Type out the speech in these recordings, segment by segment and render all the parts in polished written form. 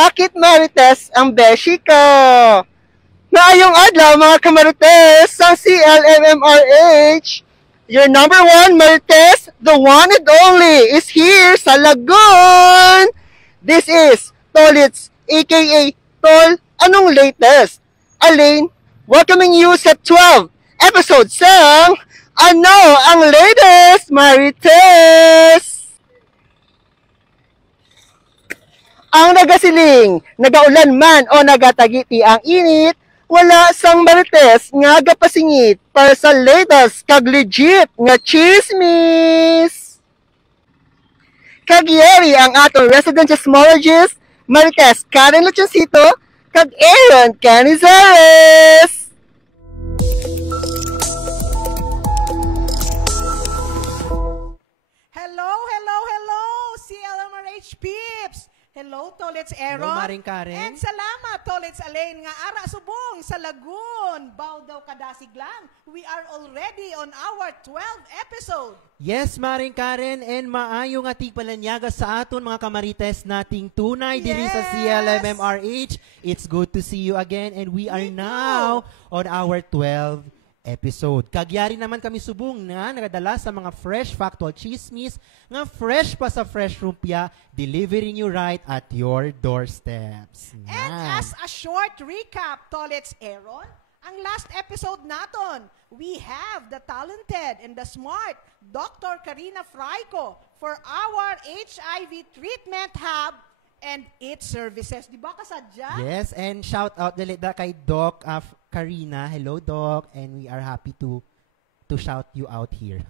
Bakit Marites ang beshi ko? Maayong adlaw mga kamarites sa CLMMRH. Your number one Marites, the one and only, is here sa Lagoon. This is Tolits, aka Tol, anong latest? Alain, welcoming you sa 12 episode sang Ano ang latest Marites? Ang nagasiling, nagaulan man o nagatagiti ang init, wala sang marites nga gapasingit para sa latest kag legit nga chismis. Kagyeri ang atong resident seismologist, Marites Karen Luchancito, kag Aaron Canizares. Hello, CLMRH peeps! Hello, Tolits Aaron. Hello, Maring Karen. And salamat, Tolits Alain, nga ara subong sa Lagoon. Baw daw kadasig lang. We are already on our 12th episode. Yes, Maring Karen, and maayo nga tigpalanyaga sa aton mga kamarites nating tunay diri sa CLMMRH. It's good to see you again, and we are now on our 12th episode. Kagyari naman kami subong na nagadala sa mga fresh factual chismis nga fresh pa sa fresh rumpia, delivering you right at your doorsteps. And as a short recap, Tolits Aaron, ang last episode naton, we have the talented and the smart Dr. Karina Fraico for our HIV treatment hub and its services. Di ba kasadya? Yes, and shout out dalita kay Doc Karina. Hello, Doc, and we are happy to shout you out here.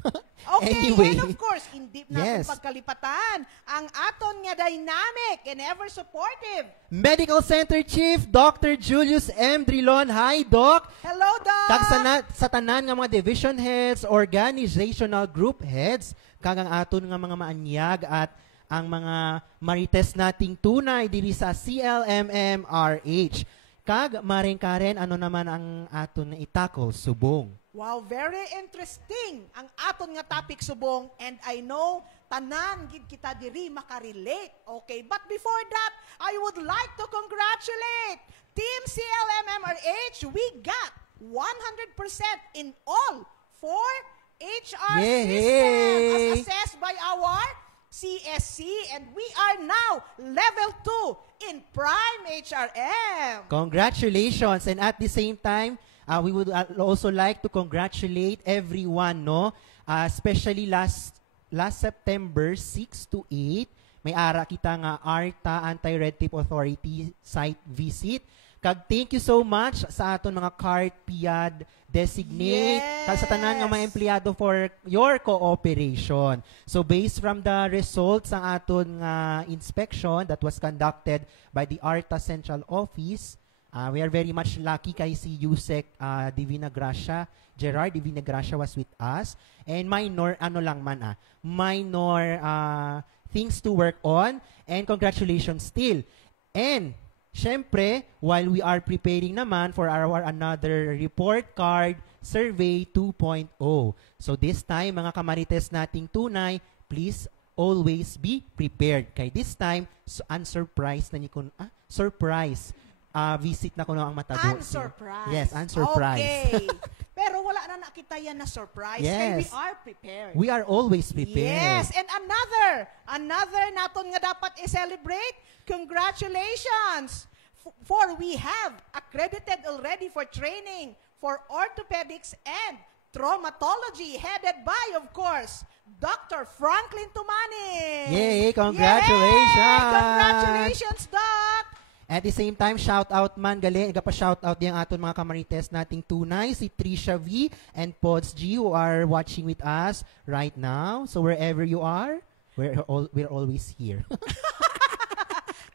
Okay, anyway, and of course, hindi natin pagkalipatan ang aton nga dynamic and ever supportive Medical Center Chief Dr. Julius M. Drilon. Hi, Doc. Hello, Doc. Kag sa tanan nga mga division heads, organizational group heads, kag ang aton nga mga maanyag at ang mga marites nating tunay diri sa CLMMRH. Kag Maring Karen, ano naman ang aton na itakol subong? Wow, very interesting ang aton nga topic subong, and I know tanan gid kita diri makarelate. Okay, but before that, I would like to congratulate Team CLMMRH. We got 100% in all 4 HR systems as assessed by our CSC, and we are now level 2 in Prime HRM. Congratulations, and at the same time, we would also like to congratulate everyone, no? Especially last September 6 to 8, may ara kita nga ARTA, Anti-Red Tape Authority site visit. Kag thank you so much sa aton mga CART PIAD designate, kag sa tanan nga mga empleyado for your cooperation. So based from the results ng aton nga inspection that was conducted by the ARTA Central Office, we are very much lucky kay si Yusek Divina Gracia, Gerard Divina Gracia was with us. And minor things to work on. And congratulations still. And syempre, while we are preparing naman for our another report card survey 2.0. So this time, mga kamarites nating tunay, please always be prepared. Kay this time, unsurprised na ni kun surprise. Visit na ko ang matago. Unsurprised. Yes, unsurprised. Okay. Pero wala na nakita yan na surprise. Yes. Kaya we are prepared. We are always prepared. Yes. And another naton nga dapat i-celebrate. Congratulations! For we have accredited already for training for orthopedics and traumatology, headed by, of course, Dr. Franklin Tumani. Yay! Congratulations! Yay! Congratulations, Doc! At the same time, shout out man gali, shout out diyang aton mga kamarites nating tunay, si Trisha V and Pods G who are watching with us right now. So wherever you are, we're always here.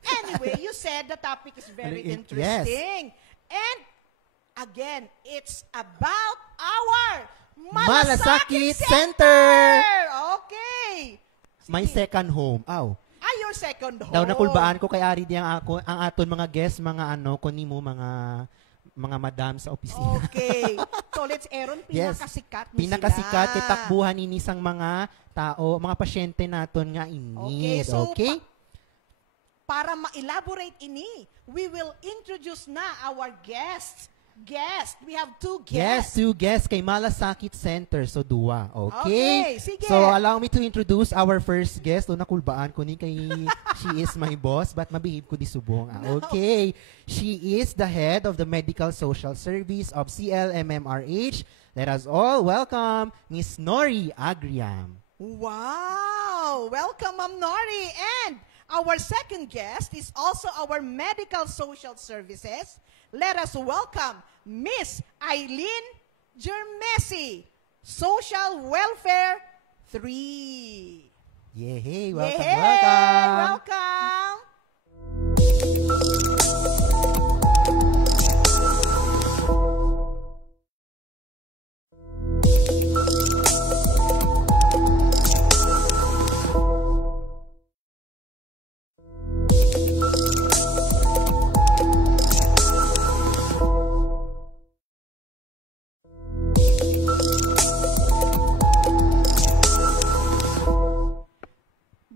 Anyway, you said the topic is very interesting. And again, it's about our Malasakit Center. Okay. My second home. Your second home. Daw nakulbaan ko kay Ari diyang ako ang aton mga guests, mga kunin mo mga madam sa opisina. Okay. Tolits Aaron, pinakasikat ni pinakasikat kay takbuhan ini sang mga tao, mga pasyente naton nga inid. Okay? para ma-elaborate ini, we will introduce na our guests. We have two Yes, guests. 2 guests kay Malasakit Center. So, duwa. Okay, Okay? sige. So, allow me to introduce our first guest. O, nakulbaan ko ni kay she is my boss, but mabihib ko di subong. Okay. She is the head of the Medical Social Service of CLMMRH. Let us all welcome Miss Nori Agriam. Wow! Welcome, Ma'am Nori. And our second guest is also our Medical Social Services. Let us welcome Miss Eileen Germesi, Social Welfare 3. Yay! Welcome, Yay! welcome! Welcome!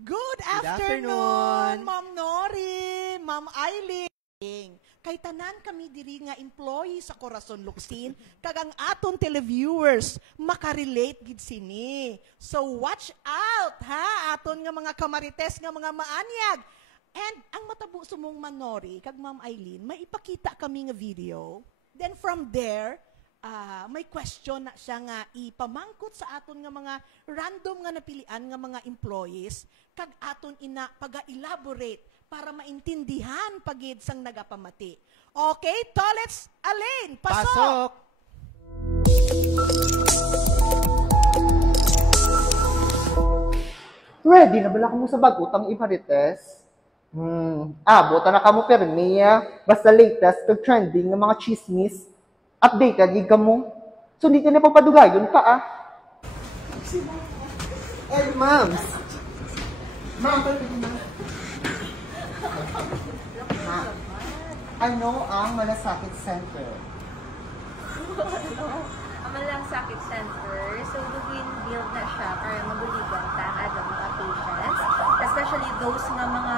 Good afternoon, Ma'am Nori, Ma'am Eileen. Kay tanan kami diri nga employee sa Corazon Luxin, kag ang aton televiewers makarelate gid sini. So watch out ha, aton nga mga kamarites nga mga maanyag. And ang matabo sumong Ma'am Nori kag Ma'am Eileen, may ipakita kami nga video. Then from there, may question na siya nga ipamangkot sa aton nga mga random nga napilian nga mga employees kag aton ina paga-elaborate para maintindihan pagid sang nagapamati. Okay, let's Alain, pasok! Ready na bala ka mo sa bagutang Imarites? Bota na ka mo permiya. Basta latest kag trending ng mga chismis. Updated gig ka mo. So, hindi ka na papadugayon pa, ma'ams. Ma'am, ano ang Malasakit Center? Ang Malasakit Center, so build na siya para mabuligan ta ang mga patients, especially those nga mga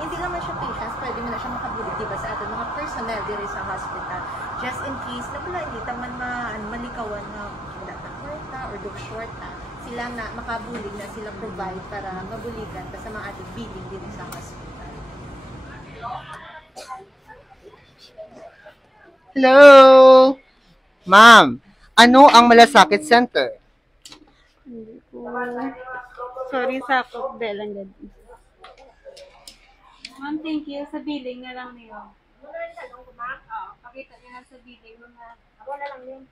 hindi naman siya patients, pwede mo na siya makabulig diba sa ating mga personnel diri sa hospital, just in case na pala hindi taman malikawan na wala na kwarta or dog short sila na makabulig na sila provide para mabuligan pa sa mga ating billing diri sa hospital. Hello! Ma'am, ano ang Malasakit Center? Hindi ko. Sorry sa ako, Belang gad. Ma'am, thank you. Sa billing na lang niyo. Pakita niyo na sa billing mga. Wala lang yun.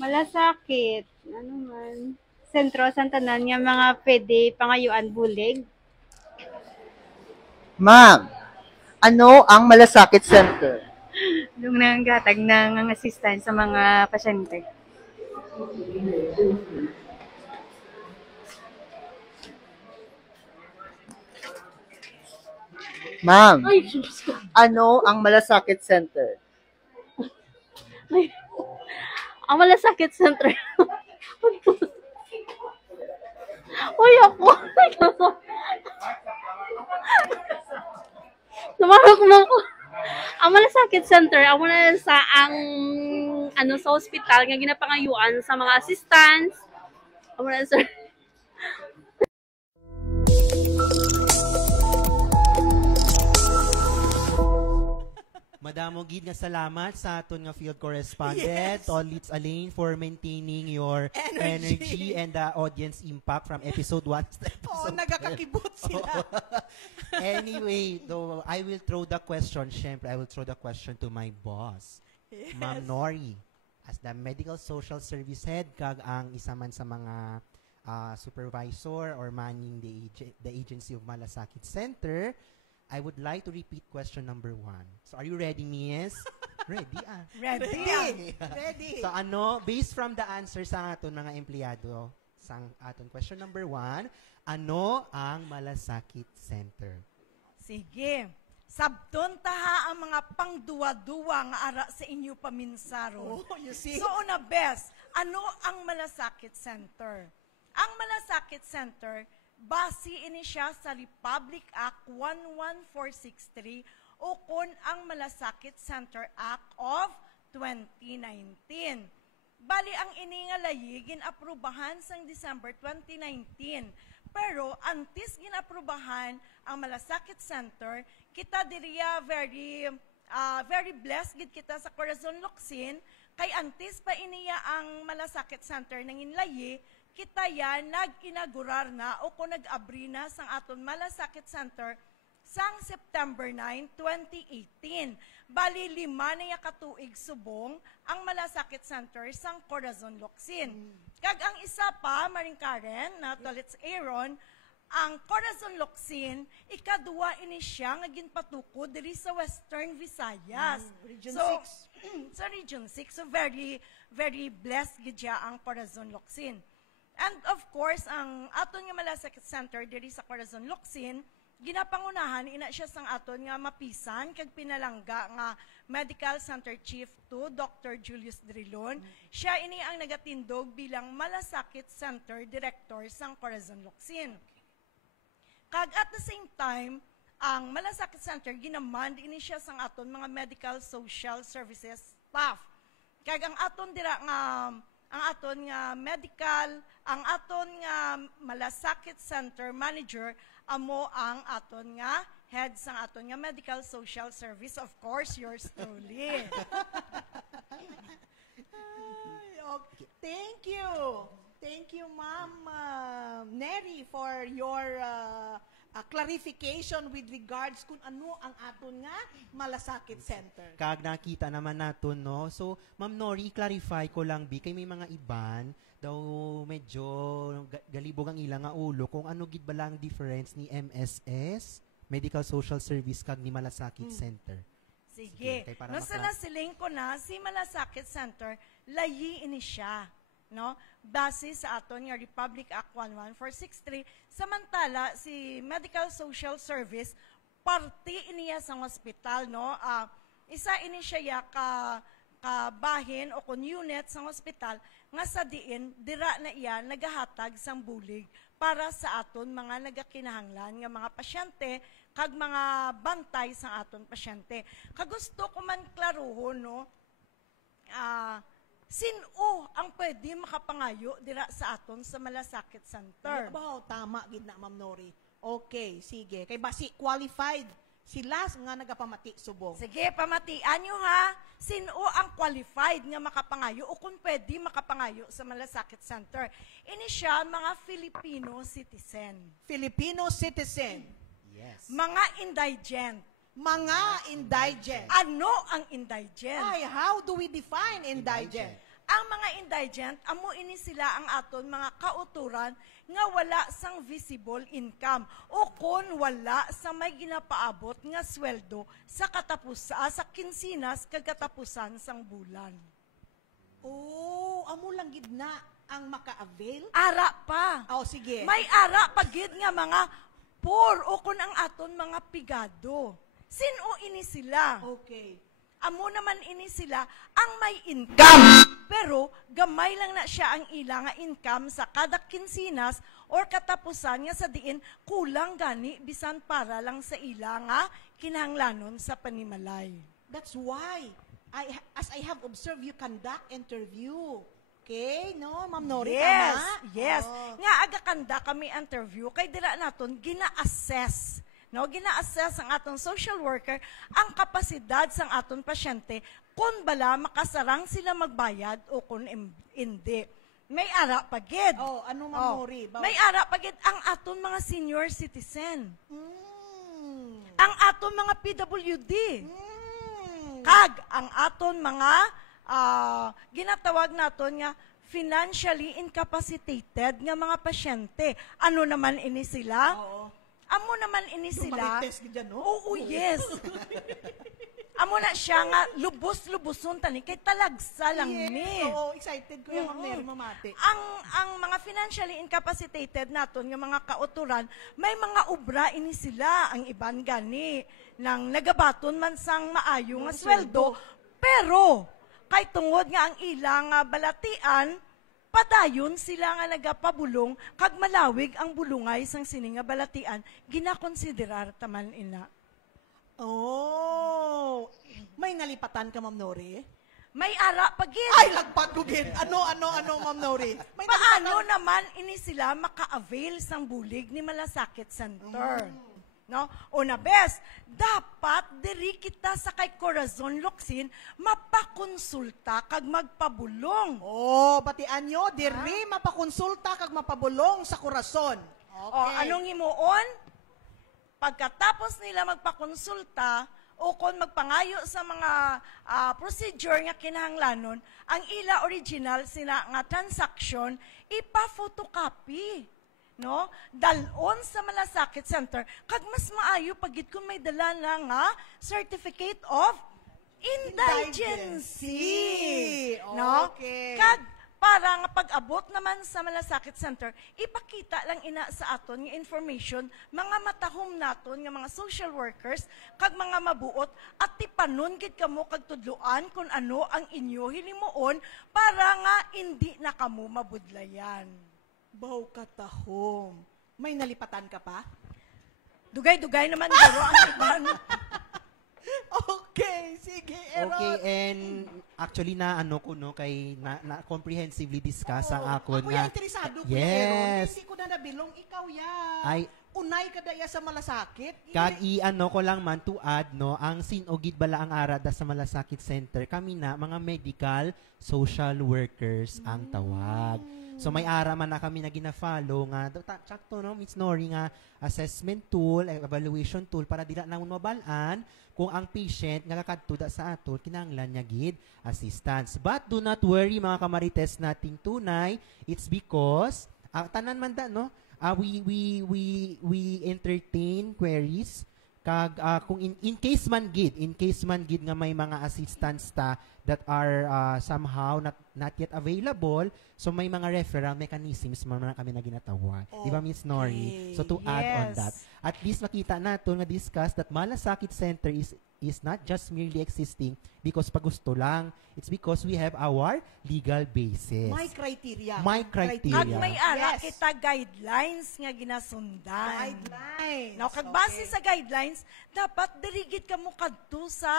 Malasakit. Ano man. Sentro Santanan nga mga pwede pangayuan bulig. Ma'am, ano ang Malasakit Center? Doon na ang gatag ng assistant sa mga pasyente. Ma'am, ano ang Malasakit Center? Ang Malasakit Center. Uy, ako. Tumarok mo ko. Ang Malasakit Center, amo na sa sa hospital nga ginapangayuan sa mga assistants. Amo na sir. Madamo gid nga salamat sa aton nga field correspondent, Tolitz Alain, for maintaining your energy and the audience impact from episode 1 to episode 10. Nagakakibot sila. Anyway, though, I will throw the question, syempre, I will throw the question to my boss, Ma'am Nori, as the Medical Social Service Head, kag ang isa man sa mga supervisor or manning the agency of Malasakit Center. I would like to repeat question number 1. So, are you ready, Miss? Ready, Ready. So, based from the answer sa aton mga empleyado, sa aton question number 1, ano ang Malasakit Center? Sige. Sabton taha ang mga pangduwa-duwa nga ara sa inyo paminsaron. Oh, you see? So, una best, ano ang Malasakit Center? Ang Malasakit Center, base ini siya sa Republic Act 11463 o kun ang Malasakit Center Act of 2019. Bali, ang iningalay, ginaprubahan sang December 2019. Pero, antes ginaprubahan ang Malasakit Center, kita diriya very blessed gid kita sa Corazon Locsin, kay antes pa iniya ang Malasakit Center nang inlayi, kita yan nag-inaugurar na o kung nag-abri na sang aton Malasakit Center sang September 9, 2018. Bali, 5 na katuig subong ang Malasakit Center sang Corazon Locsin. Kag ang isa pa, Maring Karen, na Tolits Aaron, ang Corazon Locsin, ikadua ini siya nga ginpatukod diri sa Western Visayas. Region So, 6. sa Region 6. So, very blessed gid siya ang Corazon Locsin. And of course, ang aton nga Malasakit Center diri sa Corazon Locsin, ginapangunahan, ina siya sang aton nga mapisan, kag pinalangga nga Medical Center Chief 2, Dr. Julius Drilon. Siya ini ang nagatindog bilang Malasakit Center Director sang Corazon Locsin. Kag at the same time, ang Malasakit Center, ginamand ini siya sang aton mga medical social services staff. Kag ang aton dira nga ang aton nga medical, ang aton nga Malasakit Center Manager, amo ang aton nga head sang aton nga medical social service, of course, yours truly. Okay. Thank you, Ma'am Neri, for your clarification with regards kung ano ang aton nga Malasakit Center. Kag nakita naman natin, no? So, Ma'am Nori, clarify ko lang, kay may mga iban, daw medyo galibog ang ilang nga ulo kung ano gid ba lang difference ni MSS, Medical Social Service, kag ni Malasakit Center. Sige. kay para Nasa nasiling ko na, si Malasakit Center, layi ini siya. No? Base sa aton nga Republic Act 11463, samantala si Medical Social Service, parte iniya sa hospital, no? Isa ini siya kabahin o kun unit sa hospital nga sa diin dira na iya nagahatag sang bulig para sa aton mga nagakinahanglan nga mga pasyente kag mga bantay sa aton pasyente. Kagusto ko man klaruhon, no? Sino ang pwede makapangayo dira sa aton sa Malasakit Center? Wow, tama gid na, Ma'am Nori. Okay, sige. Kay basi qualified sila nga nagapamati subong. Sige, pamatian nyo ha. Sino ang qualified nga makapangayo o kung pwede makapangayo sa Malasakit Center? Ini siya mga Filipino citizen. Filipino citizen. Yes. Mga indigent. Mga indigent. Ano ang indigent? Ay, how do we define indigent? Ang mga indigent, amo ini sila ang aton mga kauturan nga wala sang visible income o kon wala sa may ginapaabot nga sweldo sa sa kinsinas kag katapusan sang bulan. Oh, amo lang gid na ang maka-avail? Ara pa. Oh, sige. May ara pagid nga mga poor o kon ang aton mga pigado. Sino ini sila? Okay. Amo naman ini sila ang may income. Pero gamay lang na siya ang ila nga income sa kada kinsinas or katapusan nga sa diin kulang gani bisan para lang sa ila nga kinahanglanon sa panimalay. That's why, as I have observed, you conduct interview. Okay, no, Ma'am Nori, Yes, tama? yes. Oh. Nga aga kanda kami interview kay dira naton gina-assess. No, gina-assess ang atong social worker ang kapasidad sang aton pasyente kung bala makasarang sila magbayad o kung hindi. May ara pagid. Oh, ano, Ma'am Nori? May ara pagid ang aton mga senior citizen. Mm. Ang aton mga PWD. Mm. Kag ang aton mga ginatawag naton nga financially incapacitated nga mga pasyente. Ano naman ini sila? Oo. Amo naman ini sila. Marites gid yan, no? Oo, yes. Amo na siya nga lubos-luboson tani kay talagsa lang ni. Oo, excited ko yung Ma'am Neri mamati. Ang mga financially incapacitated naton nga mga kauturan, may mga obra ini sila, ang iban gani nang nagabaton man sang maayo nga sweldo, pero kay tungod nga ang ilang balatian padayon sila nga nagapabulong, kag malawig ang bulungay sang sini nga balatian, ginakonsiderar taman ina. Oh, may nalipatan ka, Ma'am Nori? May ara pagin. Ay, lagpat ko gin. Ano, Ma'am Nori? May Paano naman ini sila maka-avail sang bulig ni Malasakit Center? No? Una bes, dapat diri kita sa kay Corazon Locsin mapakonsulta kag magpabulong. Oh, batian nyo, diri mapakonsulta kag mapabulong sa Corazon. Okay. O anong himuon? Pagkatapos nila magpakonsulta o kung magpangayo sa mga procedure nga kinahanglanon, ang ila original sina nga transaction ipa-photocopy. No? Dalon sa Malasakit Center, kag mas maayo pagit kung may dala na nga certificate of indigency. No? Okay. Kag para nga pag-abot naman sa Malasakit Center, ipakita lang ina sa aton nga information, mga matahom naton nga mga social workers, kag mga mabuot, at tipanon gid kamo kag tudloan kung ano ang inyo hilimuon para nga hindi na kamo mabudlayan. Baw katahom. May nalipatan ka pa? Dugay-dugay naman garo ang iban. Okay, sige, Aaron. Okay, and actually na ano ko no kay na comprehensively discuss ang akon Ako nga. yung interesado ko Yes. Hindi ko na nabilong, ikaw ya. Ay, Unay ka daya sa Malasakit. kag i-ano ko lang man to add no, ang sinugid bala ang arada sa Malasakit Center, kami na mga medical social workers ang tawag. So may ara man na kami na gina-follow nga sakto no Miss Nori nga assessment tool, evaluation tool para dila namon mabalaan kung ang patient nga kakadto sa aton kinahanglan niya gid assistance. But do not worry mga kamarites nating tunay, it's because tanan man da no, we entertain queries kag kung in case man gid nga may mga assistants ta that are somehow not yet available, so may mga referral mechanisms man kami na ginatawag. Di ba Miss Nori? So to add on that, at least makita naton nga discuss that Malasakit Center is not just merely existing because pag gusto lang. It's because we have our legal basis. May criteria. May criteria. Kag may ara Yes. kita guidelines nga ginasundan. Guidelines. Now, kag base sa guidelines, dapat dirigit ka mo kadto sa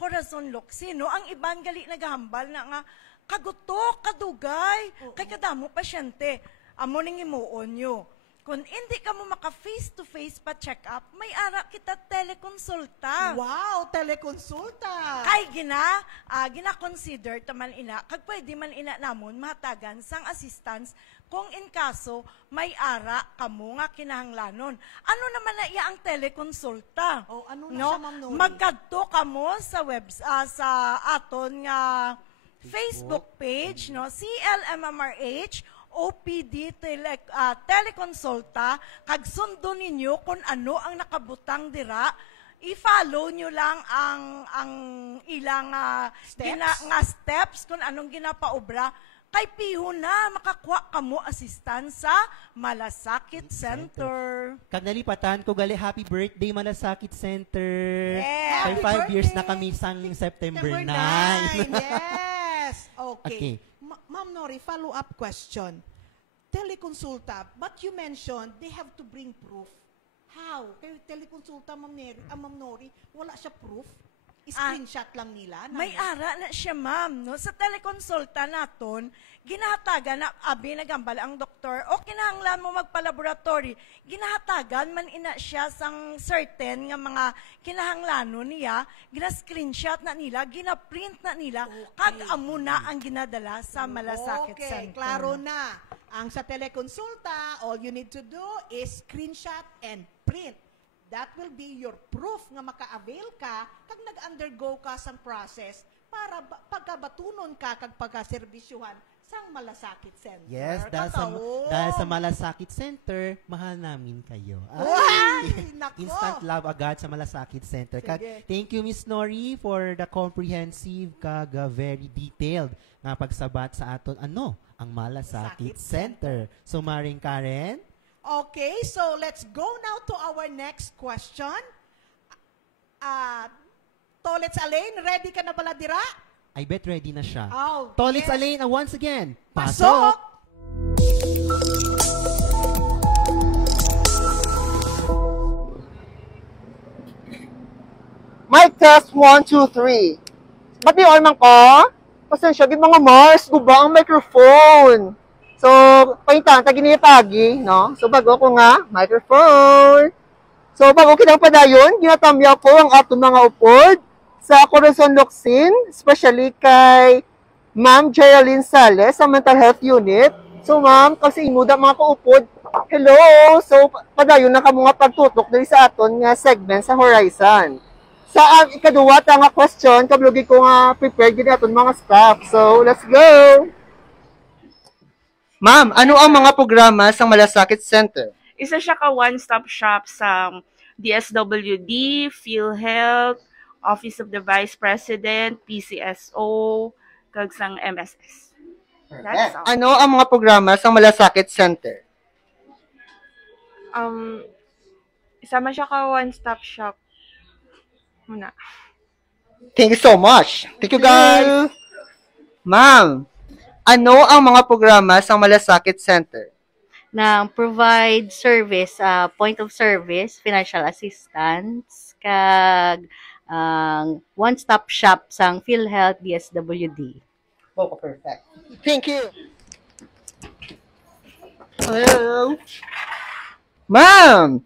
Corazon Locsin. No? Ang iban gali nagahambal na nga, kaguto, kadugay, kay kadamo pasyente. Amo ning imuon nyo. Kung hindi ka mo maka face-to-face pa check up, may ara kita telekonsulta. Wow, telekonsulta. Kay gina-consider taman ina, kag pwede man ina namon mahatagan sang assistance kung in kaso may ara kamo nga kinahanglanon. Ano naman na iya ang telekonsulta? Oh, ano na siya, Ma'am Nori? Magkadto kamo sa sa aton nga Facebook page, no? CLMMRH OPD telekonsulta, kag sundo ninyo kung ano ang nakabutang dira. I-follow nyo lang ang ilang steps kung anong ginapaobra. Kay piho na makakuha kamo assistance sa Malasakit Center. Kag nalipatan ko gali happy birthday Malasakit Center. Yeah. Kay Happy 5 years birthday. na kami sang September 9. Yes. Okay. Okay. Ma'am Nori, follow-up question. Telekonsulta, but you mentioned they have to bring proof. How? Kaya telekonsulta, Ma'am Nori, wala siya proof? Screenshot lang nila? May ara na siya, ma'am. No? Sa telekonsulta naton, ginahatagan na abi nagambal ang doktor o kinahanglan mo magpa-laboratory. Ginahatagan man ina siya sang certain nga mga kinahanglanon niya, gina-screenshot na nila, gina-print na nila, kag amo na ang ginadala sa Malasakit Okay, Center. klaro na. Ang sa telekonsulta, all you need to do is screenshot and print. That will be your proof nga maka-avail ka kag nag-undergo ka sa process para pagkabatunon ka kag pagkaserbisyuhan sang Malasakit Center. Yes, Katao. dahil sa Malasakit Center, mahal namin kayo. Ay, nako. Instant love agad sa Malasakit Center. Sige. Thank you, Miss Nori, for the comprehensive kag very detailed nga pagsabat sa aton ang Malasakit Malasakit Center. So, Maring Karen? Okay, so let's go now to our next question. Tolets Alain, ready ka na bala dira? I bet ready na siya. Oh, Tolits yes. Alain, once again, Pasok! Mic test 1, 2, 3. Ba't di man ko? Pasensya, gid mga Mars, guba ang microphone. So, paintan, taginipagi, no? So, bago ko nga, microphone. So, bago kitang padayon, ginatamya ko ang ato mga upod sa Corazon Locsin, especially kay Ma'am Geraldine Sales sa Mental Health Unit. So, ma'am, kasi imuda mga kaupod, hello! So, padayon na ka mga pagtutok dali sa aton nga segment sa Horizon. Sa ikaduwa nga question, kablugi ko nga prepared gid aton mga staff. So, let's go! Ma'am, ano ang mga programa sa Malasakit Center? Isa siya ka one-stop shop sa DSWD, PhilHealth, Office of the Vice President, PCSO, kag sang MSS. That's all. Ano ang mga programa sa Malasakit Center? Isa man siya ka one-stop shop. Muna. Thank you so much. Thank you, guys. Ma'am, ano ang mga programa sa Malasakit Center? Na provide service, point of service, financial assistance, kag one-stop shop sang PhilHealth DSWD. Oh, perfect. Thank you. Hello. Ma'am,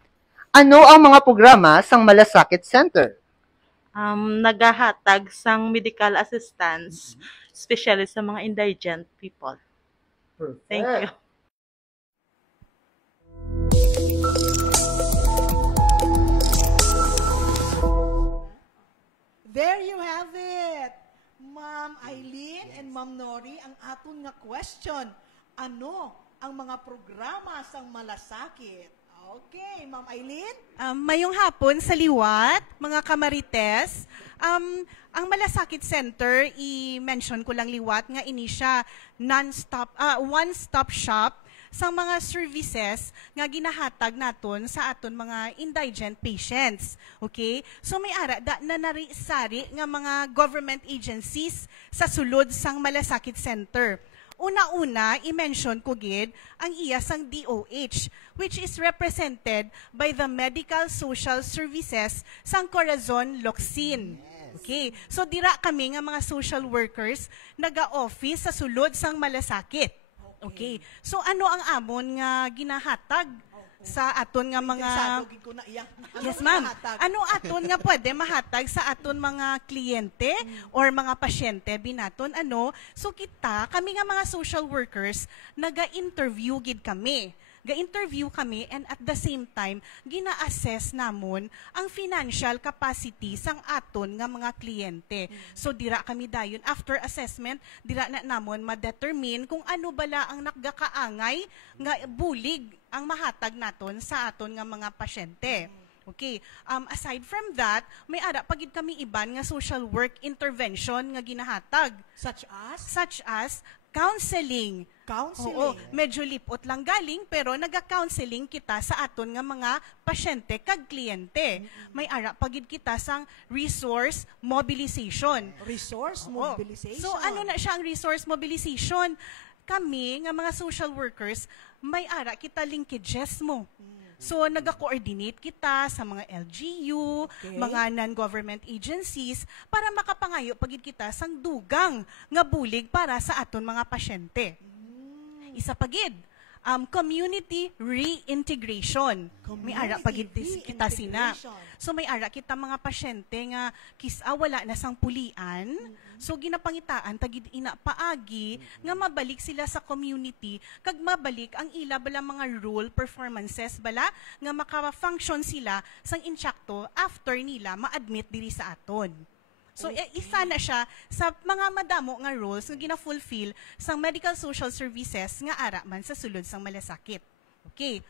ano ang mga programa sa Malasakit Center? Nagahatag sang medical assistance, especially sa mga indigent people. Perfect. Thank you. There you have it. Ma'am Eileen and Ma'am Nori, ang aton nga question. Ano ang mga programa sang Malasakit? Okay, Ma'am Eileen? Mayong hapon sa liwat, mga kamarites. Ang Malasakit Center, i-mention ko lang liwat nga ini siya one-stop shop sa mga services nga ginahatag naton sa aton mga indigent patients. Okay? So may ara na narisari nga mga government agencies sa sulod sang Malasakit Center. Una-una, i-mention ko gid ang iya sang DOH, which is represented by the Medical Social Services sang Corazon Locsin. Okay. So dira kami nga mga social workers naga-office sa sulod sang Malasakit. Okay. So ano ang amon nga ginahatag sa aton nga mga Yes, ma'am. Ano aton nga pwede mahatag sa aton mga kliyente or mga pasyente binaton ano? So kami nga mga social workers naga-interview gid kami. Ga-interview kami and at the same time gina-assess namon ang financial capacity sang aton nga mga kliyente. So dira kami dayon after assessment dira na namon ma-determine kung ano bala ang nakgakaangay nga bulig ang mahatag naton sa aton nga mga pasyente. Okay. Aside from that, may ara pagid kami iban nga social work intervention nga ginahatag. Such as counseling. Oo, medyo lipot lang galing pero naga-counseling kita sa aton nga mga pasyente kag kliyente. May ara pagid kita sang resource mobilization. So ano na siya ang resource mobilization? Kami nga mga social workers, may ara kita linkages mo. So, naga-coordinate kita sa mga LGU, mga non-government agencies, para makapangayo pagid kita sang dugang nga bulig para sa aton mga pasyente. Isa pagid, community reintegration. May ara pagid kita sina. So, may ara kita mga pasyente nga wala na sang pulian. So, ginapangitaan, tagid ina paagi, nga mabalik sila sa community, kag mabalik ang ila bala mga role performances bala, nga maka-function sila sang insyakto after nila ma-admit diri sa aton. So, isa na siya sa mga madamo nga roles nga gina-fulfill sang medical social services nga ara man sa sulod sang Malasakit. Okay.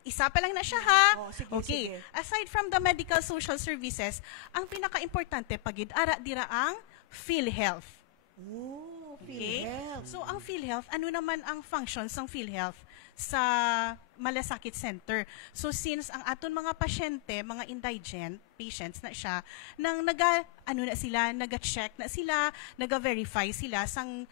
Isa pa lang na siya ha. Sige. Aside from the medical social services, ang pinaka-importante pagid ara dira ang PhilHealth. PhilHealth. So, ang PhilHealth, ano naman ang functions ng PhilHealth? sa Malasakit Center. So since ang aton mga pasyente, mga indigent patients na siya, nang naga-check na sila, naga-verify sila sang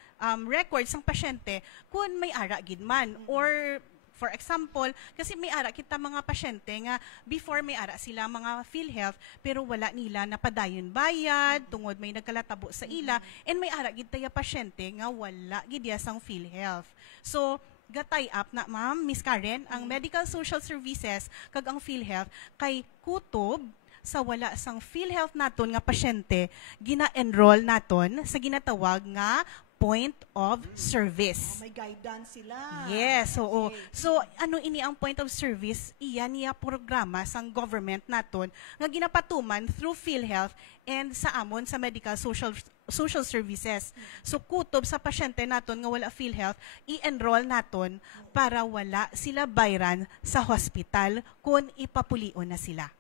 records sang pasyente kung may ara gid man or for example, kasi may ara kita mga pasyente nga before may ara sila mga PhilHealth pero wala nila napadayon bayad tungod may nagkalatabo sa ila and may ara gid taya pasyente nga wala gid ya sang PhilHealth. So gatay up na ma'am Miss Karen ang Medical Social Services kag ang PhilHealth kay kutob sa wala sang PhilHealth naton nga pasyente gina-enroll naton sa ginatawag nga point of service. May guidance sila. Yes, oo. So, ano ini ang point of service? Iyan niya programa sang government naton nga ginapatuman through PhilHealth and sa amon sa Medical Social Services. So, kutob sa pasyente naton nga wala PhilHealth, i-enroll naton para wala sila bayran sa hospital kung ipapulion na sila.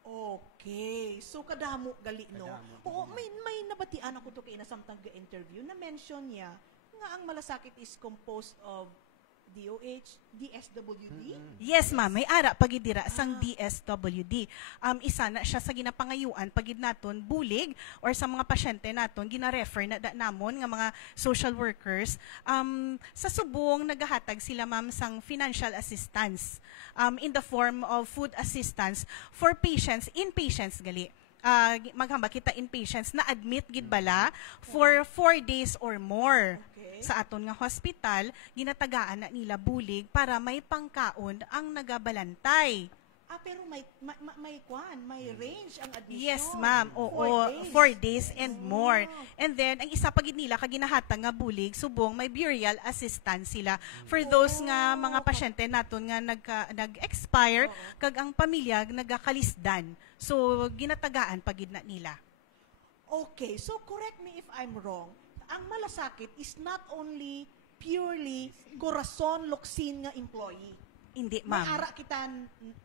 Okay. So, kadamo gali, no? Oo, may nabatian ako to kay inasamtang interview na mention niya nga ang Malasakit is composed of DOH, DSWD? Yes, ma'am. May ara pagidira sang DSWD. Isa na siya sa ginapangayuan pagid naton bulig or sa mga pasyente naton gina-refer na namon nga mga social workers sa subong nagahatag sila ma'am sang financial assistance in the form of food assistance for patients, inpatients gali. Maghamba kita inpatients na admit gid bala for 4 days or more. Sa aton nga hospital, ginatagaan na nila bulig para may pangkaon ang nagabalantay. Pero may range ang admission. Yes, ma'am. Oo, 4 days and more. And then, ang isa pagid nila, kaginahatang nga bulig, subong may burial assistance sila for those nga mga pasyente naton nga nag-expire, kag ang pamilya nagakalisdan. So, ginatagaan pagid na nila. Okay, so correct me if I'm wrong. Ang Malasakit is not only purely Corazon Locsin nga employee. Hindi, ma'am. May ara kita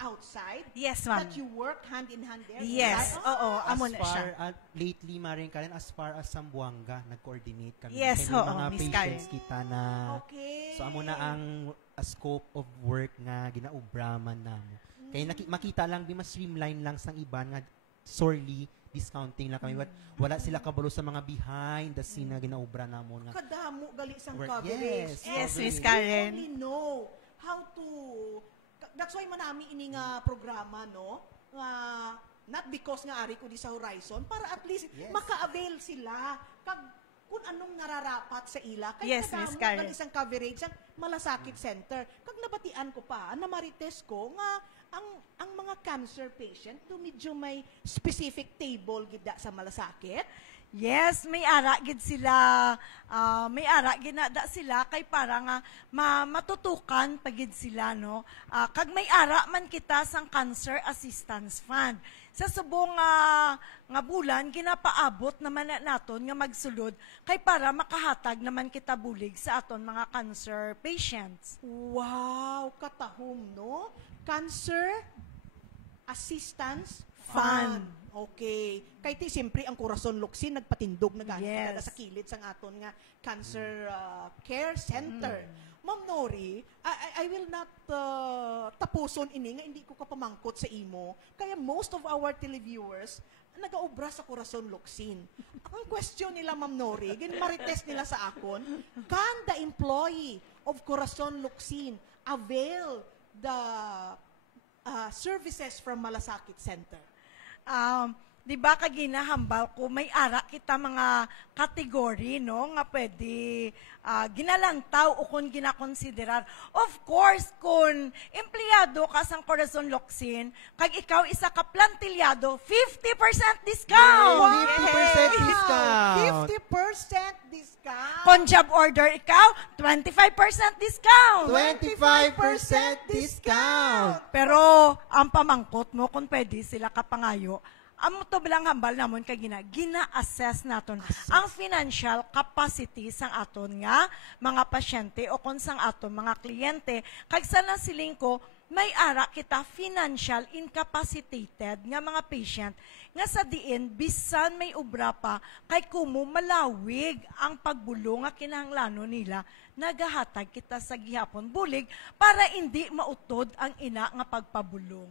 outside. Yes, ma'am. That you work hand in hand there. Yes, oo, amo na siya. Lately, Maring Karen, as far as Zamboanga, nag-coordinate kami. Yes, May oo, mga Miss patients Karen. kita na, so amo na ang scope of work nga ginaubraman namo. Kaya makita lang, di mas-streamline lang sang iban nga sorely discounting lang kami. Wala sila kabalo sa mga behind the scene na ginaubra namon nga. Kadamo gali sang Work. coverage. Yes, Miss We Karen. only know how to, that's why manami ini nga programa, no? Not because nga ari ko di sa Horizon, para at least maka-avail sila kag kung anong nararapat sa ila. Kaya Yes, Miss kadamo Karen. gali sang coverage ang Malasakit Center. Kag nabatian ko pa, na marites ko nga ang mga cancer patient do medyo may specific table gida sa Malasakit. Yes, may ara gid sila. May ara ginada sila kay para nga matutukan pagid sila, no. Kag may ara man kita sang Cancer Assistance Fund. Sa subong nga bulan ginapaabot naman naton nga magsulod kay para makahatag naman kita bulig sa aton mga cancer patients. Wow, katahom, no? Cancer Assistance Fund. Okay. Kay ti siyempre ang Corazon Locsin nagpatindog na ganit sa kilid sang aton nga Cancer Care Center. Ma'am Nori, I will not tapuson ini nga hindi ko kapamangkot sa imo. Kaya most of our televiewers nagaobra sa Corazon Locsin. Ang question nila, Ma'am Nori, marites nila sa akon, can the employee of Corazon Locsin avail the services from Malasakit Center? Di ba kaginahambal ko, may ara kita mga kategory, no, nga pwede ginalantaw o kung ginakonsiderar. Of course, kung empleyado ka sang Corazon Locsin, kag ikaw isa ka plantilyado, 50% discount! 50% discount! 50% discount! Kung job order ikaw, 25% discount! 25% discount! Pero, ang pamangkot mo, kung pwede sila kapangayo, amo to bilang hambal namon kay gina-assess naton ang financial capacity sang aton nga mga pasyente o kung sang aton mga kliyente. Kag sana siling ko, may ara kita financial incapacitated nga mga patient nga sa diin bisan may ubra pa kay kumo malawig ang pagbulong nga kinahanglanon nila, nagahatag kita sa gihapon bulig para hindi mautod ang ina nga pagpabulong.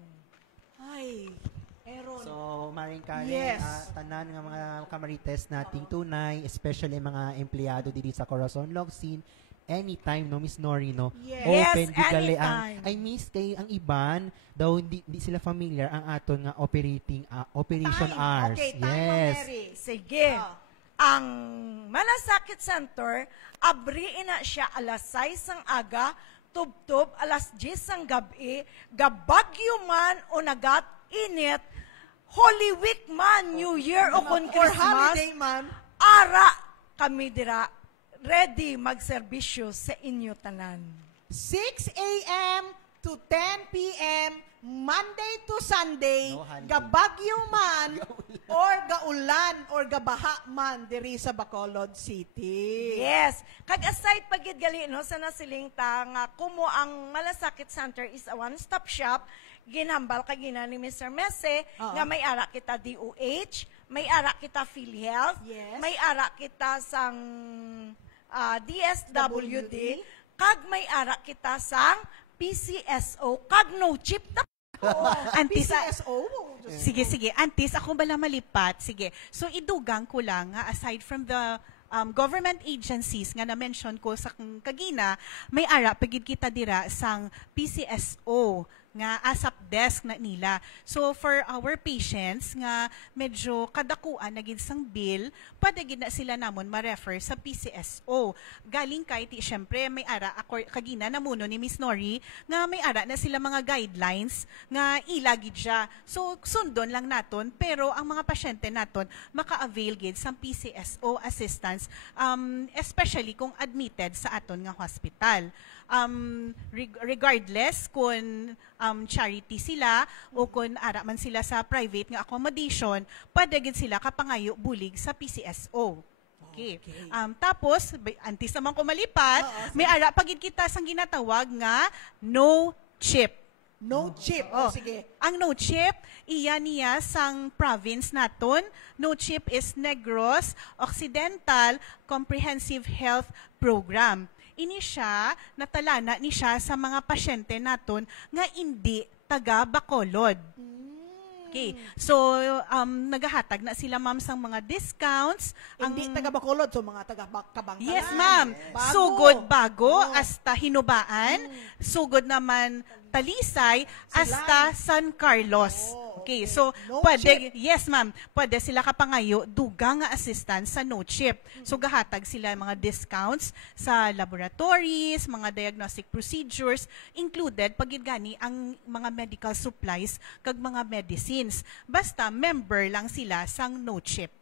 Ay, Aaron. So, Maring Karen, Yes. tanan nga mga kamarites nating tunay, especially mga empleyado diri sa Corazon Locsin, anytime, no, Miss Nori, no? Yes. Open, Yes, gigali anytime. I miss kay ang iban, daw hindi sila familiar ang aton nga operation Time. hours. Okay, time, Yes. Mary. Sige. Ah. Ang Malasakit Center, abriin na siya alas 6 ng aga, tubtob alas 10 ng gabi, gabagyo man o nagat init, Holy Week man, New Year o Or kon Christmas, holiday man. ara kami dira ready magserbisyo sa inyo tanan. 6 a.m. to 10 p.m. Monday to Sunday, No holiday. gabagyo man or gaulan or gabaha man diri sa Bacolod City. Yes. Kag aside pagid gali no sa nasiling ta nga kumo ang Malasakit Center is a one-stop shop, ginhambal kag gina ni Mr. Messe nga may ara kita DOH, may ara kita PhilHealth, Yes. may ara kita sang DSWD, kag may ara kita sang PCSO, kag no chip ta. Antis, PCSO. sige. Antis, ako bala malipat. Sige. So, idugang ko lang, nga, aside from the government agencies nga na-mention ko sa kagina, may ara, pagid kita dira sang PCSO nga ASAP desk na nila. So, for our patients nga medyo kadakuan na gid sang bill, pwede gid na sila namon ma-refer sa PCSO. Galing kay ti syempre may ara kagina namuno ni Miss Nori nga may ara na sila mga guidelines nga ilagid siya. So, sundon lang naton, pero ang mga pasyente naton maka-avail gid sa PCSO assistance, especially kung admitted sa aton nga hospital. Regardless kung charity sila o kung ara man sila sa private nga accommodation, pwede gid sila kapangayo bulig sa PCSO. Okay. Tapos, antis naman ko malipat, may ara pagid kita sang ginatawag nga no chip. No chip. Oh, Sige. Ang no chip, iya niya sang province naton. No chip is Negros Occidental Comprehensive Health Program. Ini siya, natalana ni siya sa mga pasyente naton nga hindi taga Bacolod. Okay. So, nagahatag na sila, ma'am, sang mga discounts. Hindi taga Bacolod, so mga taga Kabangkalan. Yes, ma'am. Bago. Sugod bago, hasta Hinubaan. Sugod naman Talisay, hasta San Carlos. Okay, so No pwede, yes ma'am, pwede sila kapangayo dugang nga assistance sa no chip. So gahatag sila mga discounts sa laboratories, mga diagnostic procedures, included pagid gani ang mga medical supplies kag mga medicines. Basta member lang sila sang no chip.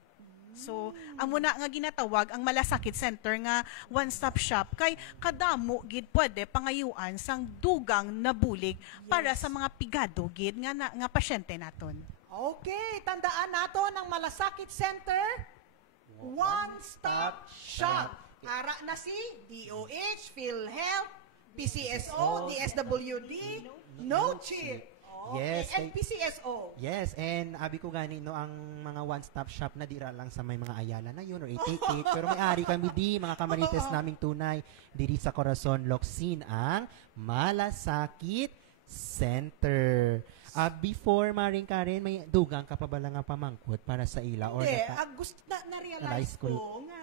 So, ang muna nga ginatawag ang Malasakit Center nga one-stop shop kay kadamo gid pwede pangayuan sang dugang na bulig para sa mga pigado gid nga pasyente naton. Okay, tandaan nato ng Malasakit Center, one-stop shop. Ara na si DOH, PhilHealth, PCSO, DSWD, no chip. Yes, And PCSO. Yes, and abi ko gani no ang mga one-stop shop na dira lang sa may mga Ayala na yun or 888, pero may ari kami di mga kamarites naming tunay diri sa Corazon Locsin ang Malasakit Center. Before Maring Karen, may dugang ka pa ba lang nga pamangkot para sa ila or Hindi, gusto na-realize Realize ko. ko nga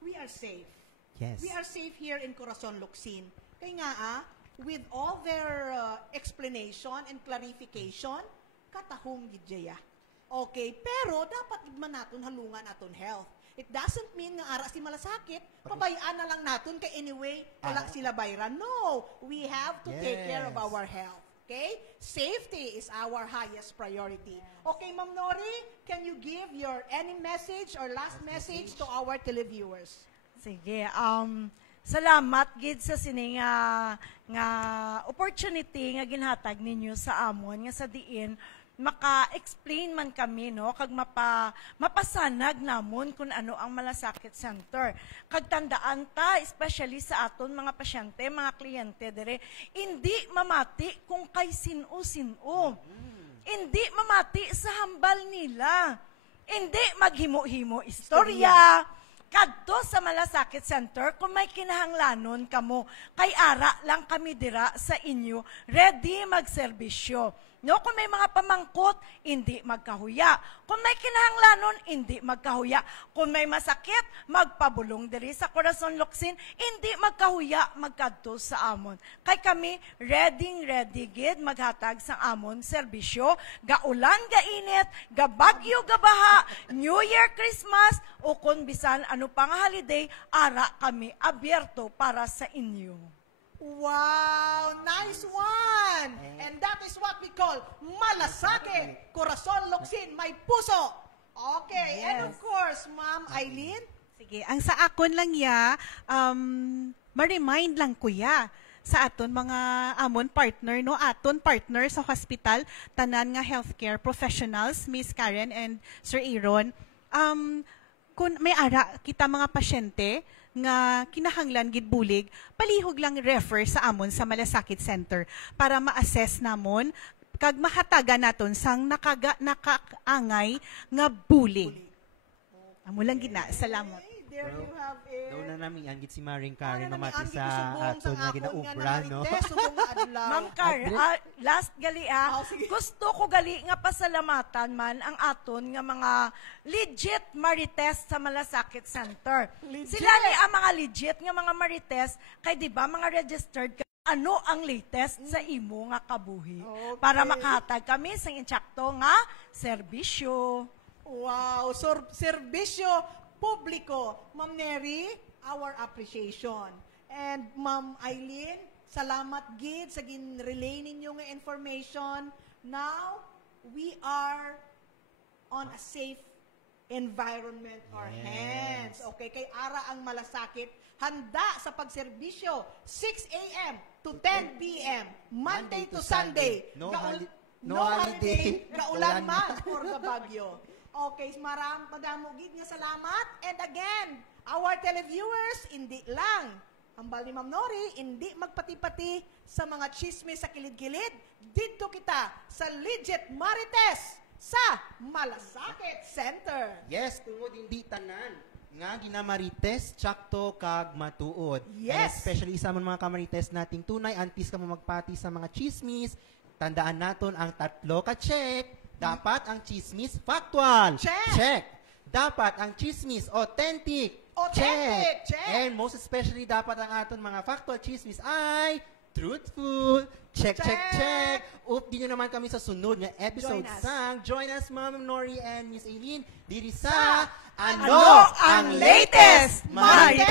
we are safe. Yes. We are safe here in Corazon Locsin. Kaya nga with all their explanation and clarification, katahong gidya. Okay, pero dapat igman naton halungan aton health. It doesn't mean nga ara si Malasakit, pabayaan na lang naton kay anyway, wala sila bayran. No, we have to take care of Yes. our health. Okay? Safety is our highest priority. Okay, Ma'am Nori, can you give your any message or last message to our televiewers? Sige, salamat gid sa sini nga opportunity nga ginhatag ninyo sa amon nga sa diin maka-explain man kami no kag mapasanag namon kung ano ang Malasakit Center. Kag tandaan ta especially sa aton mga pasyente, mga kliyente dire, hindi mamati kung kay sino-sino. hindi mamati sa hambal nila. Hindi maghimo-himo istorya. Kadto sa Malasakit Center, kung may kinahanglanon kamo, kay ara lang kami dira sa inyo, ready magserbisyo. No, kung may mga pamangkot, hindi magkahuya. Kung may kinahanglanon, hindi magkahuya. Kung may masakit, magpabulong diri sa Corazon Locsin, hindi magkahuya, magkadto sa amon. Kay kami, ready gid maghatag sa amon serbisyo, gaulan, gainit, gabagyo, gabaha, New Year, Christmas, o kung bisan ano pang holiday, ara kami abierto para sa inyo. Wow, nice one! And that is what we call Malasakit, Corazon Locsin, may puso. Okay, and of course, Ma'am Eileen? Sige, ang sa akon lang ya, ma-remind lang kuya sa aton mga amon partner, no? Aton partner sa hospital, tanan nga healthcare professionals, Miss Karen and Sir Aaron. Kung may ara kita mga pasyente nga kinahanglan gid bulig, palihog lang refer sa amon sa Malasakit Center para ma-assess namon kag mahataga naton sang nakaangay nga bulig. Amo lang gid na. Salamat. There you have it. Daw na namin anggit si Maring Karen mamati sa ato nga ginaubra, no? Ma'am Karen, last gali gusto ko gali nga pasalamatan man ang aton nga mga legit Marites sa Malasakit Center. Sila ni ang mga legit nga mga Marites, kay di ba mga registered ano ang latest sa imo nga kabuhi para makahatag kami sa insakto nga serbisyo. Wow, serbisyo publiko. Ma'am Neri, our appreciation. And Ma'am Eileen, salamat gid sa gin-relay ninyo nga information. Now, we are on a safe environment or hands. Okay, kay ara ang Malasakit, handa sa pagserbisyo, 6 a.m. to 10 p.m., Monday to Sunday. No holiday. Gaulan man for the Baguio. Okay, madamo gid nga salamat. And again, our televiewers, hindi lang. Hambal ni Ma'am Nori, hindi magpati-pati sa mga chismis sa kilid-kilid. Dito kita sa legit Marites sa Malasakit Center. Yes, tungod hindi tanan nga ginamarites, tsakto kag matuod. Yes. And especially sa mga kamarites nating tunay, antis ka mo magpati sa mga chismis, tandaan naton ang tatlo ka check. Dapat ang chismis factual. Check. Dapat ang chismis authentic. Check. And most especially dapat ang aton mga factual chismis ay truthful. Check. Di nyo naman kami sa sunod nga episode sang Join us, Ma'am Nori and Miss Eileen diri sa Ano ang Latest Marites?